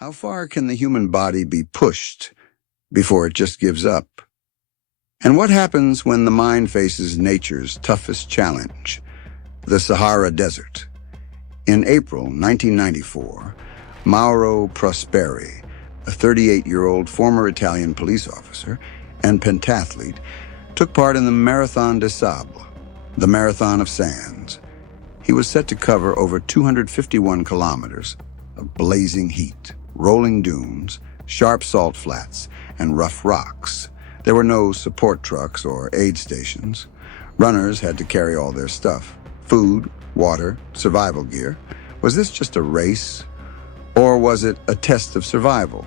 How far can the human body be pushed before it just gives up? And what happens when the mind faces nature's toughest challenge, the Sahara Desert? In April 1994, Mauro Prosperi, a 38-year-old former Italian police officer and pentathlete, took part in the Marathon des Sables, the Marathon of Sands. He was set to cover over 251 kilometers of blazing heat, rolling dunes, sharp salt flats, and rough rocks. There were no support trucks or aid stations. Runners had to carry all their stuff: food, water, survival gear. Was this just a race? Or was it a test of survival?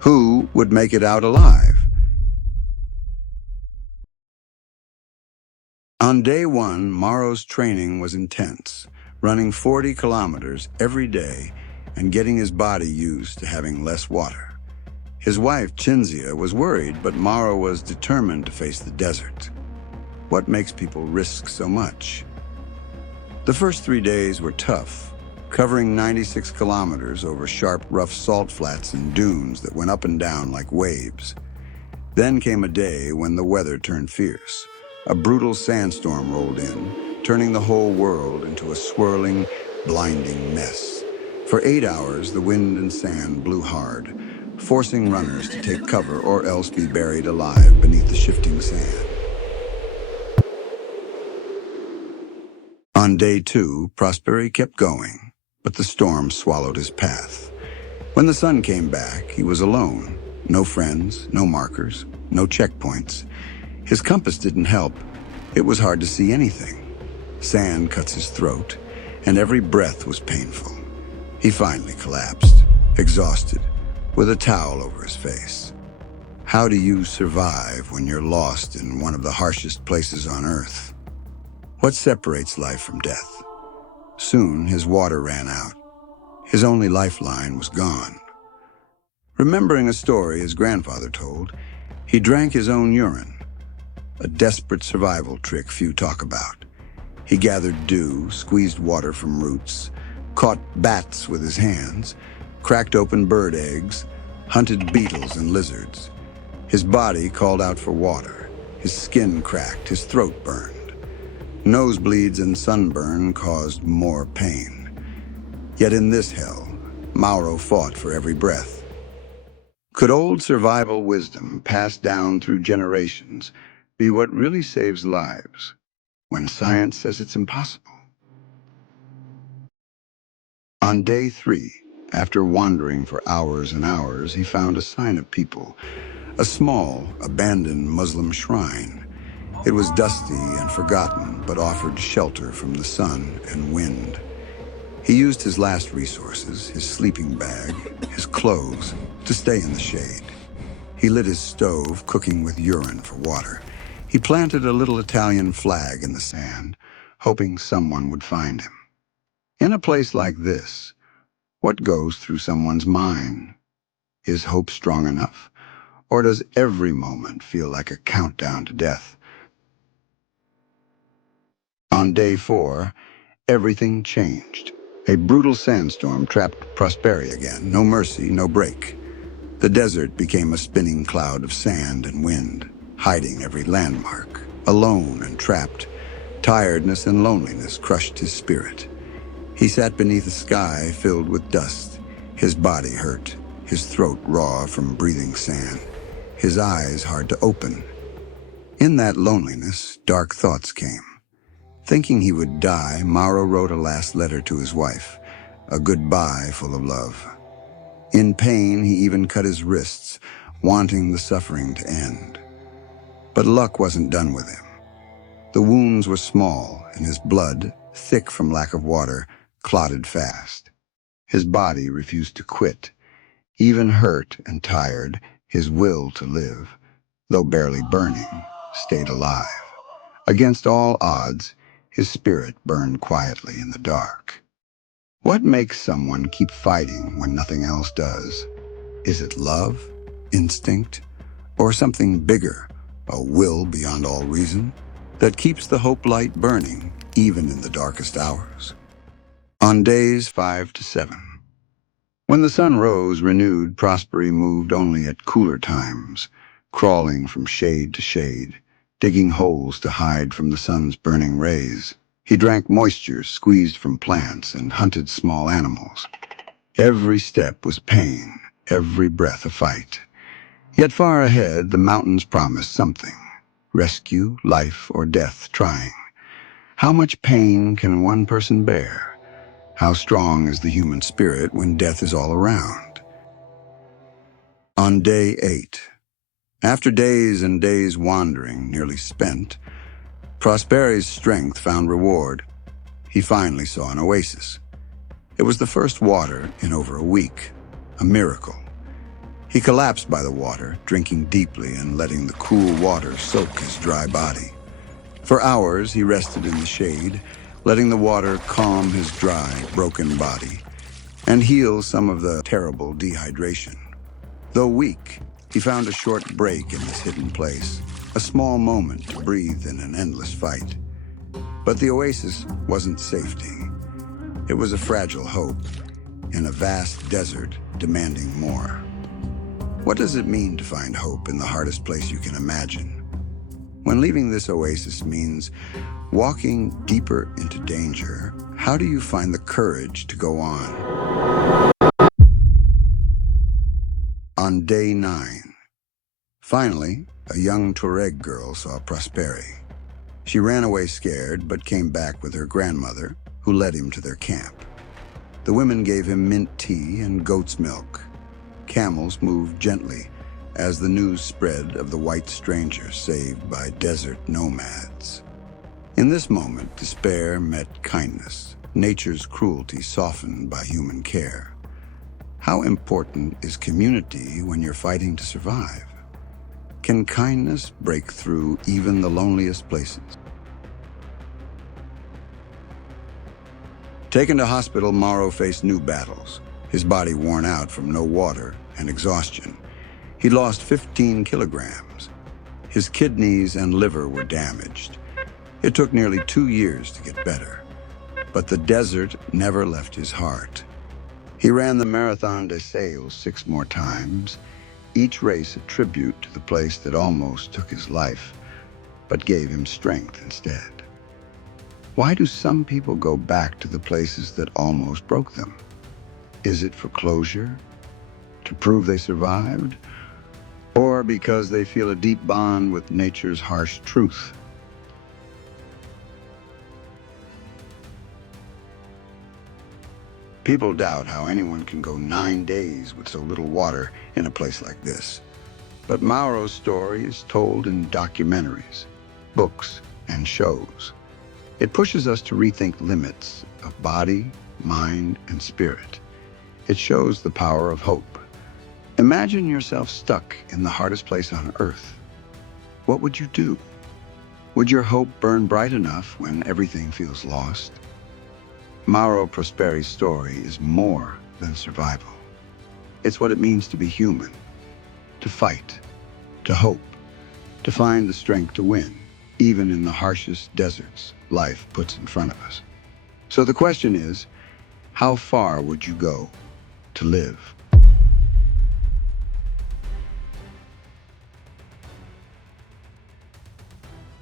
Who would make it out alive? On day one, Mauro's training was intense, running 40 kilometers every day and getting his body used to having less water. His wife, Cinzia, was worried, but Mauro was determined to face the desert. What makes people risk so much? The first 3 days were tough, covering 96 kilometers over sharp, rough salt flats and dunes that went up and down like waves. Then came a day when the weather turned fierce. A brutal sandstorm rolled in, turning the whole world into a swirling, blinding mess. For 8 hours, the wind and sand blew hard, forcing runners to take cover or else be buried alive beneath the shifting sand. On day two, Prosperi kept going, but the storm swallowed his path. When the sun came back, he was alone. No friends, no markers, no checkpoints. His compass didn't help. It was hard to see anything. Sand cuts his throat, and every breath was painful. He finally collapsed, exhausted, with a towel over his face. How do you survive when you're lost in one of the harshest places on Earth? What separates life from death? Soon his water ran out. His only lifeline was gone. Remembering a story his grandfather told, he drank his own urine, a desperate survival trick few talk about. He gathered dew, squeezed water from roots, caught bats with his hands, cracked open bird eggs, hunted beetles and lizards. His body called out for water. His skin cracked, his throat burned. Nosebleeds and sunburn caused more pain. Yet in this hell, Mauro fought for every breath. Could old survival wisdom passed down through generations be what really saves lives when science says it's impossible? On day three, after wandering for hours and hours, he found a sign of people, a small, abandoned Muslim shrine. It was dusty and forgotten, but offered shelter from the sun and wind. He used his last resources, his sleeping bag, his clothes, to stay in the shade. He lit his stove, cooking with urine for water. He planted a little Italian flag in the sand, hoping someone would find him. In a place like this, what goes through someone's mind? Is hope strong enough? Or does every moment feel like a countdown to death? On day four, everything changed. A brutal sandstorm trapped Prosperi again. No mercy, no break. The desert became a spinning cloud of sand and wind, hiding every landmark. Alone and trapped, tiredness and loneliness crushed his spirit. He sat beneath a sky filled with dust. His body hurt, his throat raw from breathing sand, his eyes hard to open. In that loneliness, dark thoughts came. Thinking he would die, Mauro wrote a last letter to his wife, a goodbye full of love. In pain, he even cut his wrists, wanting the suffering to end. But luck wasn't done with him. The wounds were small, and his blood, thick from lack of water, clotted fast. His body refused to quit. Even hurt and tired, his will to live, though barely burning, stayed alive. Against all odds, his spirit burned quietly in the dark. What makes someone keep fighting when nothing else does? Is it love, instinct, or something bigger, a will beyond all reason, that keeps the hope light burning even in the darkest hours? On days 5 to 7, When the sun rose renewed, Prosperi moved only at cooler times, crawling from shade to shade, digging holes to hide from the sun's burning rays. He drank moisture squeezed from plants and hunted small animals. Every step was pain, every breath a fight. Yet far ahead, the mountains promised something. Rescue, life, or death trying. How much pain can one person bear? How strong is the human spirit when death is all around? On day 8, after days and days wandering, nearly spent, Prosperi's strength found reward. He finally saw an oasis. It was the first water in over a week, a miracle. He collapsed by the water, drinking deeply and letting the cool water soak his dry body. For hours, he rested in the shade, letting the water calm his dry, broken body and heal some of the terrible dehydration. Though weak, he found a short break in this hidden place, a small moment to breathe in an endless fight. But the oasis wasn't safety. It was a fragile hope in a vast desert demanding more. What does it mean to find hope in the hardest place you can imagine? When leaving this oasis means walking deeper into danger, how do you find the courage to go on? On day 9, finally, a young Tuareg girl saw Prosperi. She ran away scared, but came back with her grandmother, who led him to their camp. The women gave him mint tea and goat's milk. Camels moved gently as the news spread of the white stranger saved by desert nomads. In this moment, despair met kindness, nature's cruelty softened by human care. How important is community when you're fighting to survive? Can kindness break through even the loneliest places? Taken to hospital, Mauro faced new battles, his body worn out from no water and exhaustion. He lost 15 kilograms. His kidneys and liver were damaged. It took nearly 2 years to get better. But the desert never left his heart. He ran the Marathon des Sables 6 more times, each race a tribute to the place that almost took his life, but gave him strength instead. Why do some people go back to the places that almost broke them? Is it for closure? To prove they survived? Or because they feel a deep bond with nature's harsh truth? People doubt how anyone can go 9 days with so little water in a place like this. But Mauro's story is told in documentaries, books, and shows. It pushes us to rethink limits of body, mind, and spirit. It shows the power of hope. Imagine yourself stuck in the hardest place on earth. What would you do? Would your hope burn bright enough when everything feels lost? Mauro Prosperi's story is more than survival. It's what it means to be human, to fight, to hope, to find the strength to win, even in the harshest deserts life puts in front of us. So the question is, how far would you go to live?